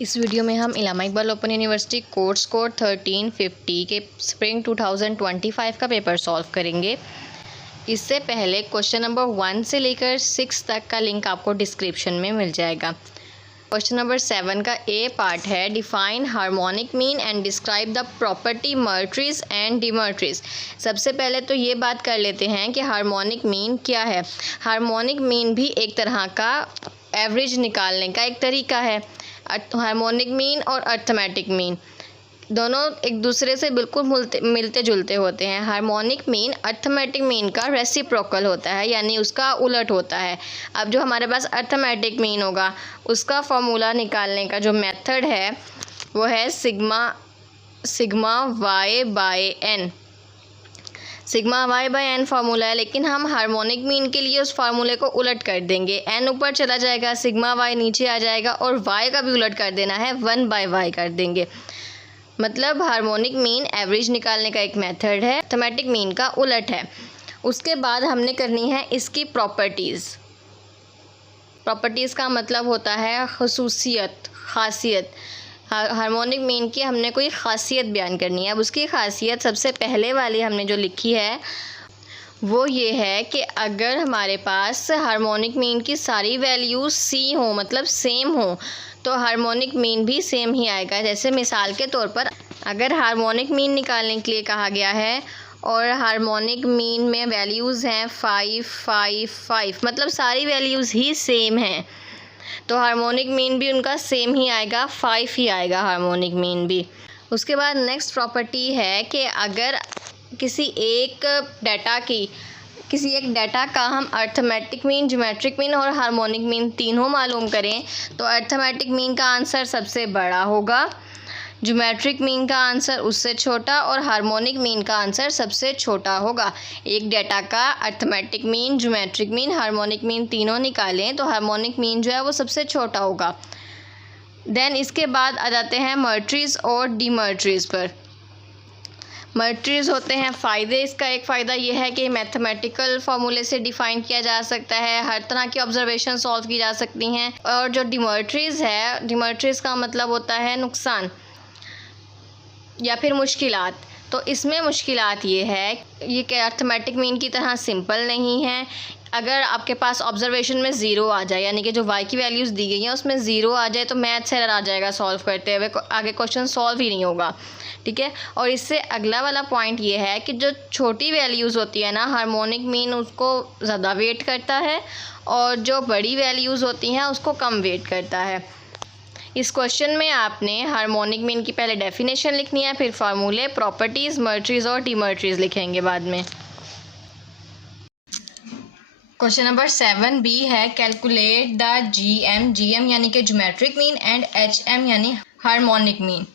इस वीडियो में हम Allama Iqbal open university course code 1350 के स्प्रिंग 2025 का पेपर सॉल्व करेंगे। इससे पहले क्वेश्चन नंबर 1 से लेकर 6 तक का लिंक आपको डिस्क्रिप्शन में मिल जाएगा। क्वेश्चन नंबर 7 का ए पार्ट है, define harmonic mean and describe the property merits and demerits. सबसे पहले तो ये बात कर लेते हैं कि हार्मोनिक मीन क्या है। हार्मोनिक मीन भी एक तरह का एवरेज निकालने का एक तरीका है। हार्मोनिक मीन और अर्थमेटिक मीन दोनों एक दूसरे से बिल्कुल मिलते जुलते होते हैं। हार्मोनिक मीन अर्थमेटिक मीन का रेसिप्रोकल होता है, यानी उसका उलट होता है। अब जो हमारे पास अर्थमेटिक मीन होगा उसका फॉर्मूला निकालने का जो मेथड है वो है sigma Y by N. Sigma Y by N formula है, लेकिन हम हार्मोनिक मीन के लिए उस फार्मूले को उलट कर देंगे। एन ऊपर चला जाएगा, सिग्मा वाई नीचे आ जाएगा और वाई का भी उलट कर देना है, 1 बाय वाई कर देंगे। मतलब हार्मोनिक मीन एवरेज निकालने का एक मेथड है, अर्थमेटिक मीन का उलट है। उसके बाद हमने करनी है इसकी प्रॉपर्टीज़। प्रॉपर्टीज़ का मतलब होता है खसूसियत, खासियत। हार्मोनिक मीन की हमने कोई ख़ासियत बयान करनी है। अब उसकी ख़ासियत सबसे पहले वाली हमने जो लिखी है वो ये है कि अगर हमारे पास हार्मोनिक मीन की सारी वैल्यूज़ सी हो, मतलब सेम हो, तो हार्मोनिक मीन भी सेम ही आएगा। जैसे मिसाल के तौर पर अगर हार्मोनिक मीन निकालने के लिए कहा गया है और हार्मोनिक मीन में वैल्यूज़ हैं 5, 5, 5, मतलब सारी वैल्यूज़ ही सेम हैं, तो हार्मोनिक मीन भी उनका सेम ही आएगा, 5 ही आएगा हार्मोनिक मीन भी। उसके बाद नेक्स्ट प्रॉपर्टी है कि अगर किसी एक डाटा का हम अर्थमेटिक मीन, ज्योमेट्रिक मीन और हार्मोनिक मीन तीनों मालूम करें तो अर्थमेटिक मीन का आंसर सबसे बड़ा होगा, ज्योमेट्रिक मीन का आंसर उससे छोटा और हार्मोनिक मीन का आंसर सबसे छोटा होगा। एक डाटा का arithmetic mean, geometric mean, harmonic mean तीनों निकालें तो हार्मोनिक मीन जो है वो सबसे छोटा होगा। देन इसके बाद आ जाते हैं मर्ट्रीज और डिमर्ट्रीज पर। मर्ट्रीज होते हैं फ़ायदे। इसका एक फ़ायदा यह है कि मैथमेटिकल फार्मूले से डिफ़ाइन किया जा सकता है, हर तरह की ऑब्जर्वेशन सॉल्व की जा सकती हैं। और जो डिमर्ट्रीज़ है, डिमर्ट्रीज़ का मतलब होता है नुकसान या फिर मुश्किलात। तो इसमें मुश्किलात ये है ये कि अर्थमेटिक मीन की तरह सिंपल नहीं है। अगर आपके पास ऑब्जर्वेशन में ज़ीरो आ जाए, यानी कि जो वाई की वैल्यूज़ दी गई हैं उसमें ज़ीरो आ जाए, तो मैथ से एरर आ जाएगा सॉल्व करते हुए, आगे क्वेश्चन सॉल्व ही नहीं होगा। ठीक है। और इससे अगला वाला पॉइंट ये है कि जो छोटी वैल्यूज़ होती है ना, हार्मोनिक मीन उसको ज़्यादा वेट करता है और जो बड़ी वैल्यूज़ होती हैं उसको कम वेट करता है। इस क्वेश्चन में आपने हार्मोनिक मीन की पहले डेफिनेशन लिखनी है, फिर फार्मूले, प्रॉपर्टीज़, मर्ट्रीज और डिमर्ट्रीज लिखेंगे बाद में। क्वेश्चन नंबर 7 बी है, कैलकुलेट द जीएम यानी कि ज्योमेट्रिक मीन एंड एचएम यानी हार्मोनिक मीन।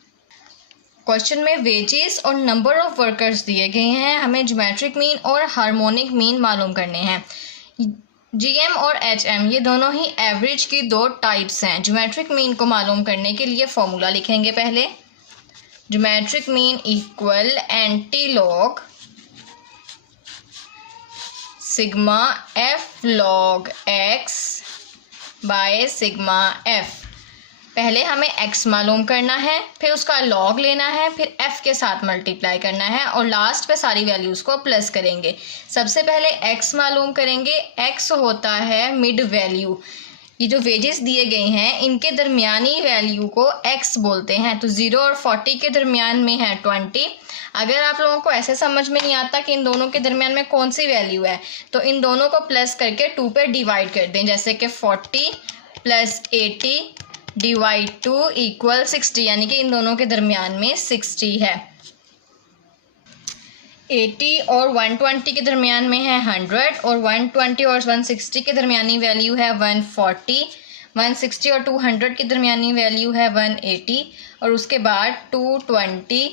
क्वेश्चन में वेजेस और नंबर ऑफ वर्कर्स दिए गए हैं, हमें ज्योमेट्रिक मीन और हार्मोनिक मीन मालूम करने हैं। जीएम और एचएम ये दोनों ही एवरेज की दो टाइप्स हैं। ज्योमेट्रिक मीन को मालूम करने के लिए फॉर्मूला लिखेंगे पहले, geometric mean equal anti log sigma F log x by sigma F. पहले हमें x मालूम करना है, फिर उसका लॉग लेना है, फिर f के साथ मल्टीप्लाई करना है और लास्ट पे सारी वैल्यूज़ को प्लस करेंगे। सबसे पहले x मालूम करेंगे। x होता है मिड वैल्यू। ये जो वेजेस दिए गए हैं इनके दरमियानी वैल्यू को x बोलते हैं। तो 0 और 40 के दरमियान में है 20। अगर आप लोगों को ऐसे समझ में नहीं आता कि इन दोनों के दरमियान में कौन सी वैल्यू है, तो इन दोनों को प्लस करके 2 पे डिवाइड कर दें। जैसे कि 40 + 80 डिवाइड 2 इक्वल 60, यानी कि इन दोनों के दरमियान में 60 है। 80 और 120 के दरमियान में है 100 और 120 और 160 के दरमियानी वैल्यू है 140। 160 और 200 के दरमियानी वैल्यू है 180 और उसके बाद 220,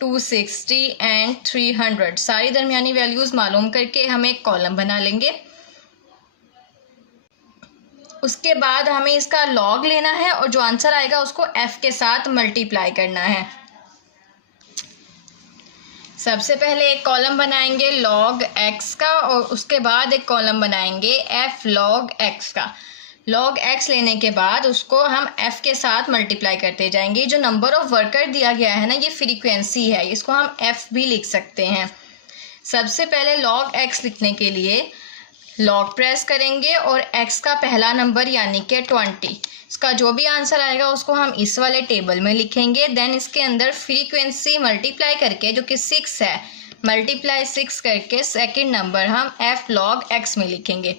260 एंड 300 सारी दरमियानी वैल्यूज़ मालूम करके हम एक कॉलम बना लेंगे। उसके बाद हमें इसका लॉग लेना है और जो आंसर आएगा उसको f के साथ मल्टीप्लाई करना है। सबसे पहले एक कॉलम बनाएंगे लॉग x का और उसके बाद एक कॉलम बनाएंगे f लॉग x का। log x लेने के बाद उसको हम f के साथ मल्टीप्लाई करते जाएंगे। जो नंबर ऑफ वर्कर दिया गया है ना, ये फ्रीक्वेंसी है, इसको हम f भी लिख सकते हैं। सबसे पहले log x लिखने के लिए log प्रेस करेंगे और x का पहला नंबर यानी कि 20, इसका जो भी आंसर आएगा उसको हम इस वाले टेबल में लिखेंगे। देन इसके अंदर फ्रीक्वेंसी मल्टीप्लाई करके, जो कि 6 है, मल्टीप्लाई 6 करके सेकंड नंबर हम f log x में लिखेंगे।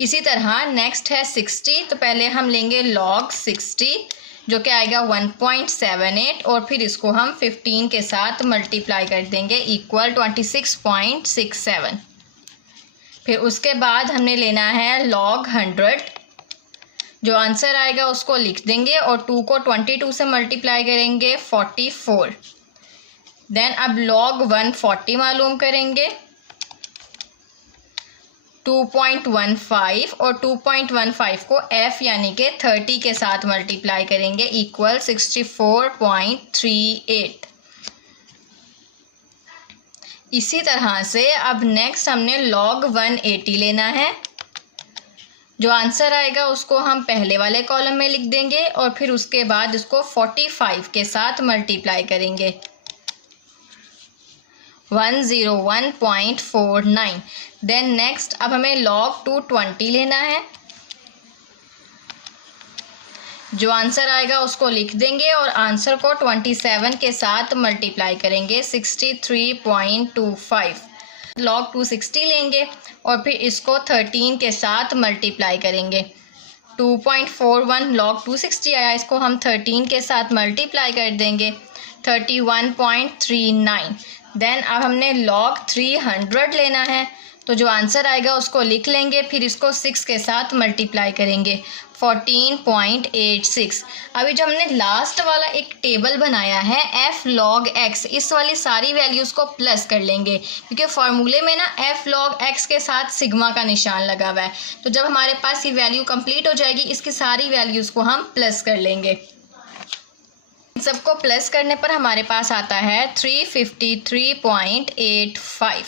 इसी तरह नेक्स्ट है 60, तो पहले हम लेंगे log 60 जो कि आएगा 1.78 और फिर इसको हम 15 के साथ मल्टीप्लाई कर देंगे इक्वल 26.67। फिर उसके बाद हमने लेना है log 100, जो आंसर आएगा उसको लिख देंगे और 2 को 22 से मल्टीप्लाई करेंगे 44। देन अब log 140 मालूम करेंगे 2.15 और 2.15 को f यानी कि 30 के साथ मल्टीप्लाई करेंगे इक्वल 64.38। इसी तरह से अब नेक्स्ट हमने log 180 लेना है। जो आंसर आएगा उसको हम पहले वाले कॉलम में लिख देंगे और फिर उसके बाद इसको 45 के साथ मल्टीप्लाई करेंगे 101.49। देन नेक्स्ट अब हमें log 220 लेना है। जो आंसर आएगा उसको लिख देंगे और आंसर को 27 के साथ मल्टीप्लाई करेंगे 63.25। log 260 लेंगे और फिर इसको 13 के साथ मल्टीप्लाई करेंगे 2.41 log 260 आया, इसको हम 13 के साथ मल्टीप्लाई कर देंगे 31.39। देन अब हमने log 300 लेना है, तो जो आंसर आएगा उसको लिख लेंगे, फिर इसको 6 के साथ मल्टीप्लाई करेंगे 14.86। अभी जो हमने लास्ट वाला एक टेबल बनाया है f log x, इस वाली सारी वैल्यूज़ को प्लस कर लेंगे क्योंकि फार्मूले में ना f log x के साथ सिग्मा का निशान लगा हुआ है। तो जब हमारे पास ये वैल्यू कंप्लीट हो जाएगी इसकी सारी वैल्यूज़ को हम प्लस कर लेंगे। सबको प्लस करने पर हमारे पास आता है 353.85।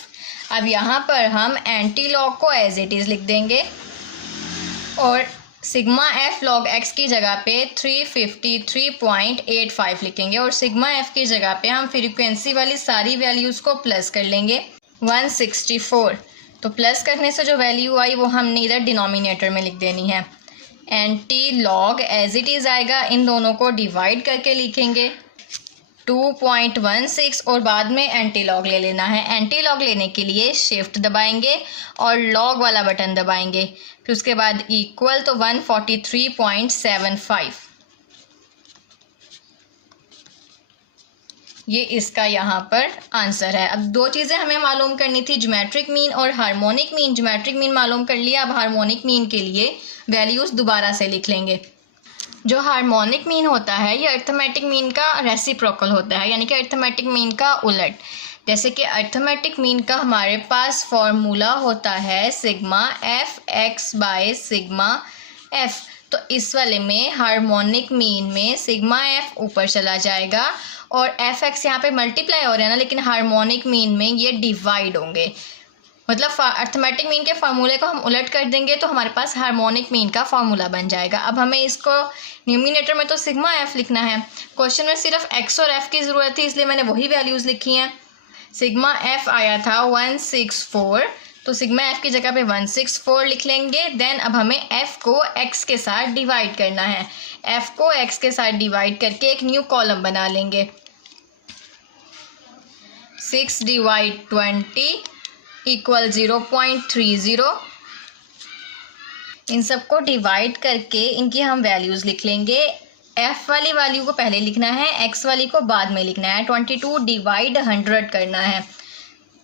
अब यहाँ पर हम एंटी लॉग को एज इट इज़ लिख देंगे और सिग्मा f log x की जगह पे 353.85 लिखेंगे और सिग्मा f की जगह पे हम फ्रीक्वेंसी वाली सारी वैल्यूज़ को प्लस कर लेंगे 164। तो प्लस करने से जो वैल्यू आई वो हमने इधर डिनोमिनेटर में लिख देनी है। Anti log as it is आएगा, इन दोनों को डिवाइड करके लिखेंगे 2.16 और बाद में एंटी लॉग ले लेना है। एंटी लॉग लेने के लिए शिफ्ट दबाएंगे और लॉग वाला बटन दबाएंगे, फिर उसके बाद इक्वल तो 143.75। ये इसका यहाँ पर आंसर है। अब दो चीज़ें हमें मालूम करनी थी, ज्योमेट्रिक मीन और हार्मोनिक मीन। ज्योमेट्रिक मीन मालूम कर लिया, अब हार्मोनिक मीन के लिए वैल्यूज़ दोबारा से लिख लेंगे। जो हार्मोनिक मीन होता है ये अर्थमेटिक मीन का रेसिप्रोकल होता है, यानी कि अर्थमेटिक मीन का उलट। जैसे कि अर्थमेटिक मीन का हमारे पास फॉर्मूला होता है sigma F x by sigma F, तो इस वाले में हार्मोनिक मीन में सिग्मा एफ ऊपर चला जाएगा और एफ एक्स यहाँ पे मल्टीप्लाई हो रहा है ना, लेकिन हार्मोनिक मीन में ये डिवाइड होंगे। मतलब अर्थमेटिक मीन के फार्मूले को हम उलट कर देंगे तो हमारे पास हार्मोनिक मीन का फार्मूला बन जाएगा। अब हमें इसको न्यूमिनेटर में तो सिग्मा एफ लिखना है, क्वेश्चन में सिर्फ एक्स और एफ की ज़रूरत थी इसलिए मैंने वही वैल्यूज़ लिखी हैं। सिग्मा एफ आया था 164, तो सिग्मा एफ की जगह पे 164 लिख लेंगे। देन अब हमें एफ को एक्स के साथ डिवाइड करना है, एफ को एक्स के साथ डिवाइड करके एक न्यू कॉलम बना लेंगे। 6 डिवाइड 20 इक्वल 0.30। इन सबको डिवाइड करके इनकी हम वैल्यूज़ लिख लेंगे। एफ वाली वैल्यू को पहले लिखना है, एक्स वाली को बाद में लिखना है। 22 डिवाइड 100 करना है,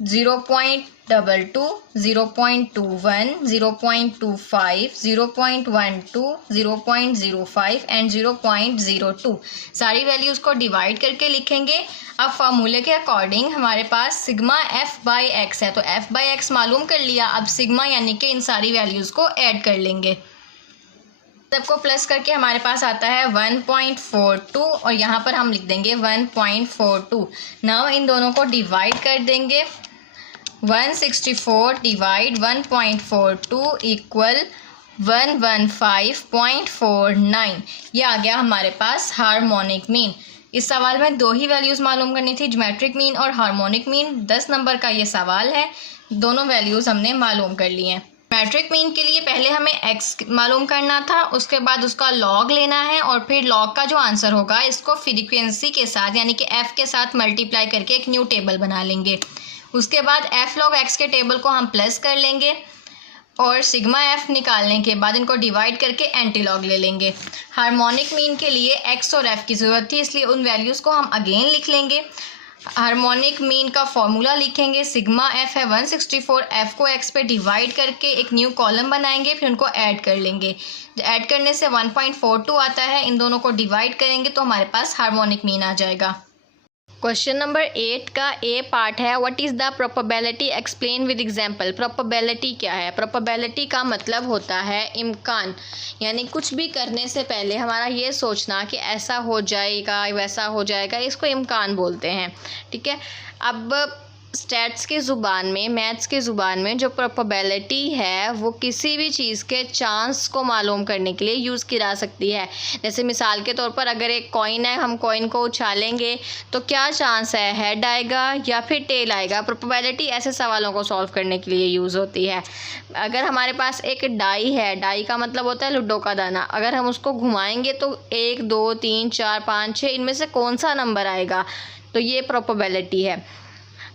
0.22, 0.21, 0.25, 0.12, 0.05 एंड 0.02 सारी वैल्यूज़ को डिवाइड करके लिखेंगे। अब फार्मूले के अकॉर्डिंग हमारे पास सिग्मा एफ बाई एक्स है, तो एफ बाई एक्स मालूम कर लिया। अब सिग्मा यानी कि इन सारी वैल्यूज़ को ऐड कर लेंगे, सबको प्लस करके हमारे पास आता है 1.42 और यहाँ पर हम लिख देंगे 1.42। नाउ इन दोनों को डिवाइड कर देंगे, 164 डिवाइड 1.42 इक्वल 115.49। ये आ गया हमारे पास हार्मोनिक मीन। इस सवाल में दो ही वैल्यूज़ मालूम करनी थी, ज्योमेट्रिक मीन और हार्मोनिक मीन। 10 नंबर का ये सवाल है, दोनों वैल्यूज़ हमने मालूम कर ली हैं। ज्योमेट्रिक मीन के लिए पहले हमें x मालूम करना था, उसके बाद उसका लॉग लेना है और फिर लॉग का जो आंसर होगा इसको फ्रीक्वेंसी के साथ यानी कि f के साथ मल्टीप्लाई करके एक न्यू टेबल बना लेंगे। उसके बाद f log x के टेबल को हम प्लस कर लेंगे और सिग्मा f निकालने के बाद इनको डिवाइड करके एंटी लॉग ले लेंगे। हार्मोनिक मीन के लिए x और f की ज़रूरत थी, इसलिए उन वैल्यूज़ को हम अगेन लिख लेंगे। हार्मोनिक मीन का फॉर्मूला लिखेंगे, सिग्मा f है 164, f को x पे डिवाइड करके एक न्यू कॉलम बनाएंगे, फिर उनको ऐड कर लेंगे। ऐड करने से 1.42 आता है, इन दोनों को डिवाइड करेंगे तो हमारे पास हार्मोनिक मीन आ जाएगा। क्वेश्चन नंबर 8 का ए पार्ट है, what is the probability explain with example. Probability क्या है? प्रोबेबिलिटी का मतलब होता है इम्कान, यानी कुछ भी करने से पहले हमारा ये सोचना कि ऐसा हो जाएगा वैसा हो जाएगा, इसको इम्कान बोलते हैं। ठीक है, अब स्टैट्स की ज़ुबान में, मैथ्स की ज़ुबान में जो प्रोबेबिलिटी है वो किसी भी चीज़ के चांस को मालूम करने के लिए यूज़ की जा सकती है। जैसे मिसाल के तौर पर अगर एक कॉइन है, हम कॉइन को उछालेंगे तो क्या चांस है, हेड आएगा या फिर टेल आएगा। प्रोबेबिलिटी ऐसे सवालों को सॉल्व करने के लिए यूज़ होती है। अगर हमारे पास एक डाई है, डाई का मतलब होता है लूडो का दाना, अगर हम उसको घुमाएंगे तो 1 2 3 4 5 6 इनमें से कौन सा नंबर आएगा, तो ये प्रोबेबिलिटी है।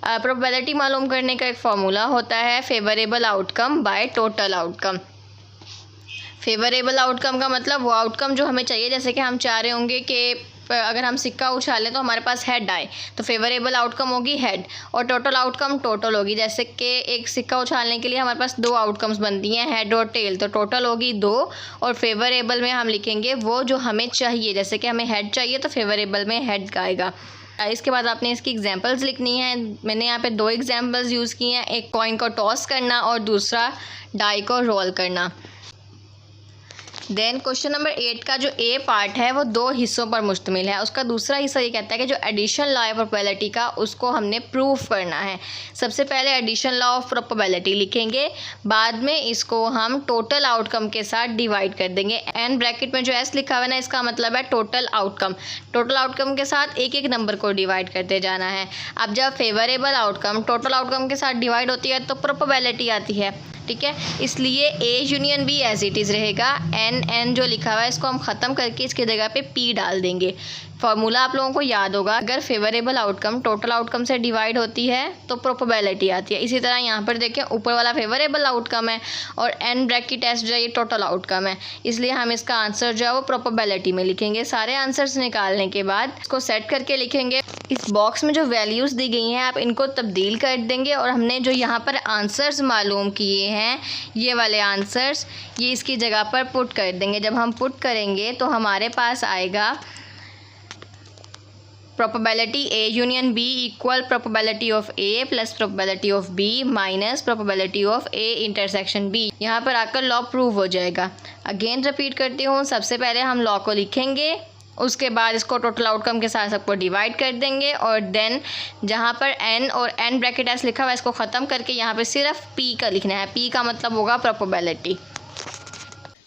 प्रोबेबिलिटी मालूम करने का एक फॉर्मूला होता है favourable outcome by total outcome. Favourable outcome का मतलब वो आउटकम जो हमें चाहिए, जैसे कि हम चाह रहे होंगे कि अगर हम सिक्का उछालें तो हमारे पास हेड आए, तो फेवरेबल आउटकम होगी हेड, और टोटल आउटकम टोटल होगी। जैसे कि एक सिक्का उछालने के लिए हमारे पास दो आउटकम्स बनती हैं, हेड और टेल, तो टोटल होगी 2, और फेवरेबल में हम लिखेंगे वो जो हमें चाहिए। जैसे कि हमें हेड चाहिए तो फेवरेबल में हेड का आएगा। इसके बाद आपने इसकी एग्जांपल्स लिखनी है। मैंने यहाँ पे 2 एग्जांपल्स यूज़ किए हैं, एक कॉइन को टॉस करना और दूसरा डाई को रोल करना। देन क्वेश्चन नंबर 8 का जो ए पार्ट है वो 2 हिस्सों पर मुश्तमिल है। उसका दूसरा हिस्सा ये कहता है कि जो एडिशन लॉ ऑफ प्रोबेबिलिटी का उसको हमने प्रूफ करना है। सबसे पहले एडिशन लॉ ऑफ प्रोबेबिलिटी लिखेंगे, बाद में इसको हम टोटल आउटकम के साथ डिवाइड कर देंगे। एन ब्रैकेट में जो एस लिखा हुआ है ना, इसका मतलब है टोटल आउटकम। टोटल आउटकम के साथ एक एक नंबर को डिवाइड करते जाना है। अब जब फेवरेबल आउटकम टोटल आउटकम के साथ डिवाइड होती है तो प्रोबेबिलिटी आती है। ठीक है, इसलिए A union B as it is रहेगा। एन जो लिखा हुआ है इसको हम ख़त्म करके इसकी जगह पे पी डाल देंगे। फॉर्मूला आप लोगों को याद होगा, अगर फेवरेबल आउटकम टोटल आउटकम से डिवाइड होती है तो प्रोबेबिलिटी आती है। इसी तरह यहाँ पर देखें, ऊपर वाला फेवरेबल आउटकम है और एन ब्रैकेट एस जो है ये टोटल आउटकम है, इसलिए हम इसका आंसर जो है वो प्रोबेबिलिटी में लिखेंगे। सारे आंसर्स निकालने के बाद इसको सेट करके लिखेंगे। इस बॉक्स में जो वैल्यूज़ दी गई हैं आप इनको तब्दील कर देंगे, और हमने जो यहाँ पर आंसर्स मालूम किए हैं ये वाले आंसर्स, ये इसकी जगह पर पुट कर देंगे। जब हम पुट करेंगे तो हमारे पास आएगा probability A union B equal probability of A plus probability of B minus probability of A intersection B. यहाँ पर आकर लॉ प्रूव हो जाएगा। अगेन रिपीट करती हूँ, सबसे पहले हम लॉ को लिखेंगे, उसके बाद इसको टोटल आउटकम के साथ सबको डिवाइड कर देंगे, और देन जहाँ पर एन और एन ब्रैकेट एस लिखा हुआ है इसको ख़त्म करके यहाँ पे सिर्फ पी का लिखना है। पी का मतलब होगा प्रोबेबिलिटी।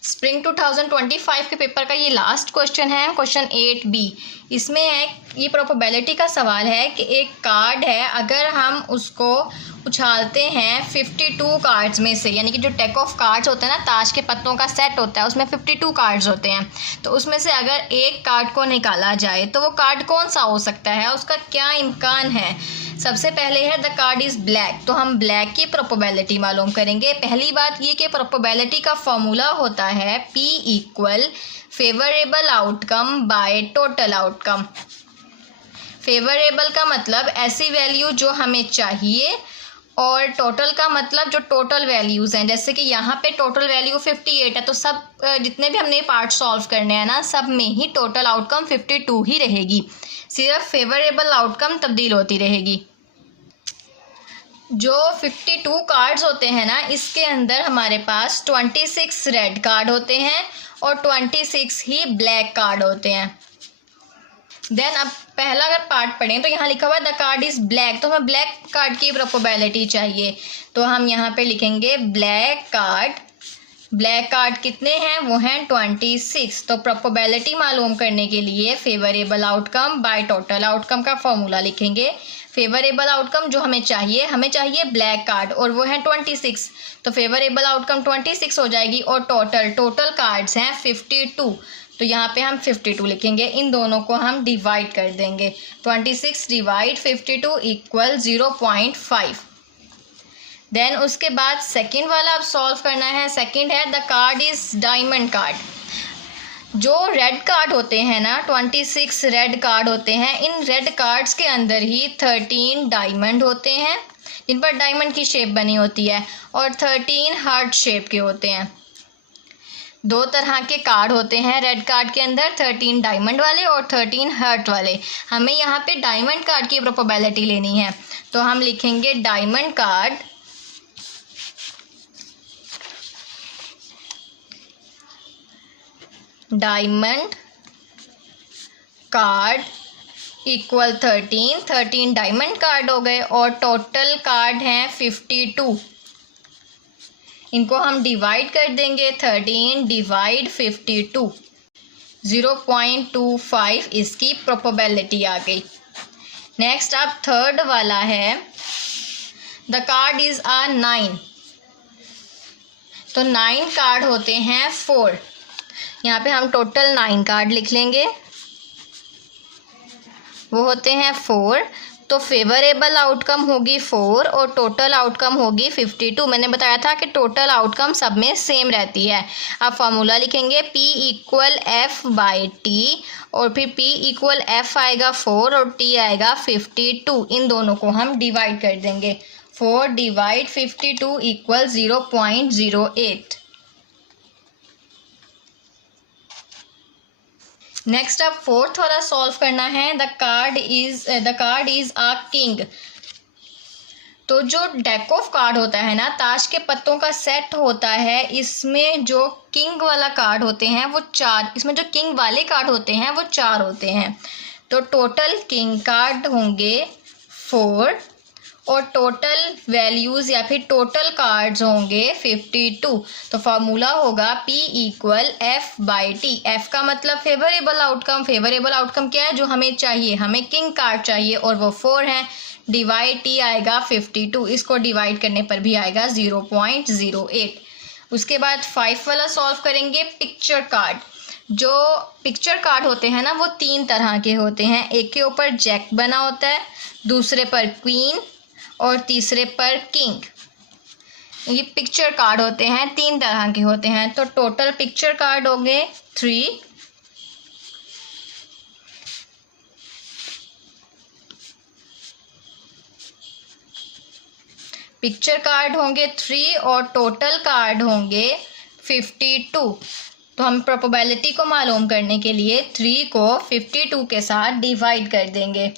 स्प्रिंग 2025 के पेपर का ये लास्ट क्वेश्चन है, क्वेश्चन 8B। इसमें है, ये प्रोबेबिलिटी का सवाल है कि एक कार्ड है, अगर हम उसको उछालते हैं 52 कार्ड्स में से, यानी कि जो टेक ऑफ कार्ड्स होते हैं ना, ताश के पत्तों का सेट होता है, उसमें 52 कार्ड्स होते हैं, तो उसमें से अगर एक कार्ड को निकाला जाए तो वो कार्ड कौन सा हो सकता है, उसका क्या इम्कान है। सबसे पहले है द कार्ड इज़ ब्लैक, तो हम ब्लैक की प्रोबेबिलिटी मालूम करेंगे। पहली बात ये कि प्रोबेबिलिटी का फॉर्मूला होता है P equal favourable outcome by total outcome. Favourable का मतलब ऐसी वैल्यू जो हमें चाहिए, और टोटल का मतलब जो टोटल वैल्यूज़ हैं। जैसे कि यहाँ पे टोटल वैल्यू 58 है, तो सब जितने भी हमने पार्ट सॉल्व करने हैं ना, सब में ही टोटल आउटकम 52 ही रहेगी, सिर्फ फेवरेबल आउटकम तब्दील होती रहेगी। जो 52 कार्ड्स होते हैं ना, इसके अंदर हमारे पास 26 रेड कार्ड होते हैं और 26 ही ब्लैक कार्ड होते हैं। देन अब पहला अगर पार्ट पढ़ें तो यहाँ लिखा हुआ है द कार्ड इज़ ब्लैक, तो हमें ब्लैक कार्ड की प्रोबेबिलिटी चाहिए, तो हम यहाँ पे लिखेंगे ब्लैक कार्ड ब्लैक कार्ड कितने हैं, वो हैं 26। तो प्रोबेबिलिटी मालूम करने के लिए favourable outcome by total outcome का फॉर्मूला लिखेंगे। फेवरेबल आउटकम जो हमें चाहिए ब्लैक कार्ड और वो है 26। तो फेवरेबल आउटकम 26 हो जाएगी और टोटल कार्ड्स हैं 52। तो यहाँ पे हम 52 लिखेंगे। इन दोनों को हम डिवाइड कर देंगे। 26 डिवाइड 52 इक्वल 0.5। देन उसके बाद सेकंड वाला अब सॉल्व करना है। सेकंड है the card is diamond card. जो रेड कार्ड होते हैं ना, 26 रेड कार्ड होते हैं। इन रेड कार्ड्स के अंदर ही 13 डायमंड होते हैं जिन पर डायमंड की शेप बनी होती है और 13 हार्ट शेप के होते हैं। दो तरह के कार्ड होते हैं रेड कार्ड के अंदर, 13 डायमंड वाले और 13 हार्ट वाले। हमें यहाँ पे डायमंड कार्ड की प्रोबेबिलिटी लेनी है, तो हम लिखेंगे diamond card equal 13 diamond card हो गए और टोटल कार्ड हैं 52। इनको हम डिवाइड कर देंगे। 13 डिवाइड 52 0.25 इसकी प्रोबेबिलिटी आ गई। नेक्स्ट अब थर्ड वाला है द कार्ड इज 9। तो 9 कार्ड होते हैं 4। यहाँ पे हम टोटल 9 कार्ड लिख लेंगे, वो होते हैं 4। तो फेवरेबल आउटकम होगी 4 और टोटल आउटकम होगी 52। मैंने बताया था कि टोटल आउटकम सब में सेम रहती है। अब फार्मूला लिखेंगे P equal F by T और फिर P इक्वल F आएगा 4 और T आएगा 52। इन दोनों को हम डिवाइड कर देंगे। 4 डिवाइड 52 इक्वल 0.08। नेक्स्ट अब फोर्थ वाला सॉल्व करना है। The card is a king. तो जो डेक ऑफ कार्ड होता है ना, ताश के पत्तों का सेट होता है, इसमें जो किंग वाला कार्ड होते हैं वो 4, इसमें जो किंग वाले कार्ड होते हैं वो 4 होते हैं। तो टोटल किंग कार्ड होंगे 4 और टोटल वैल्यूज़ या फिर टोटल कार्ड्स होंगे 52। तो फार्मूला होगा P equal F by T। F का मतलब फेवरेबल आउटकम। फेवरेबल आउटकम क्या है, जो हमें चाहिए, हमें किंग कार्ड चाहिए और वो 4 हैं। डिवाइड T आएगा 52, इसको डिवाइड करने पर भी आएगा 0.08। उसके बाद 5 वाला सॉल्व करेंगे पिक्चर कार्ड। जो पिक्चर कार्ड होते हैं ना, वो 3 तरह के होते हैं। एक के ऊपर जैक बना होता है, दूसरे पर क्वीन और तीसरे पर किंग। ये पिक्चर कार्ड होते हैं, 3 तरह के होते हैं। तो टोटल पिक्चर कार्ड हो गए 3। पिक्चर कार्ड होंगे 3 और टोटल कार्ड होंगे 52। तो हम प्रोबेबिलिटी को मालूम करने के लिए 3 को 52 के साथ डिवाइड कर देंगे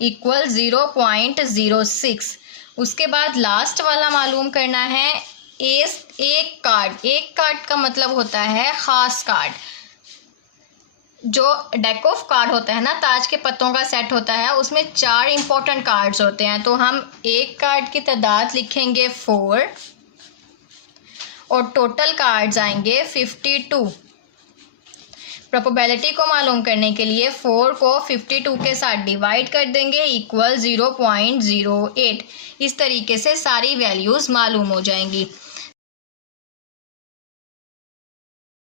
इक्वल 0.06। उसके बाद लास्ट वाला मालूम करना है एक कार्ड का मतलब होता है ख़ास कार्ड। जो डेक ऑफ कार्ड होता है ना, ताज के पत्तों का सेट होता है, उसमें 4 इंपॉर्टेंट कार्ड्स होते हैं। तो हम एक कार्ड की तादाद लिखेंगे 4 और टोटल कार्ड्स आएंगे 52। प्रोबेबिलिटी को मालूम करने के लिए 4 को 52 के साथ डिवाइड कर देंगे इक्वल 0.08। इस तरीके से सारी वैल्यूज़ मालूम हो जाएंगी।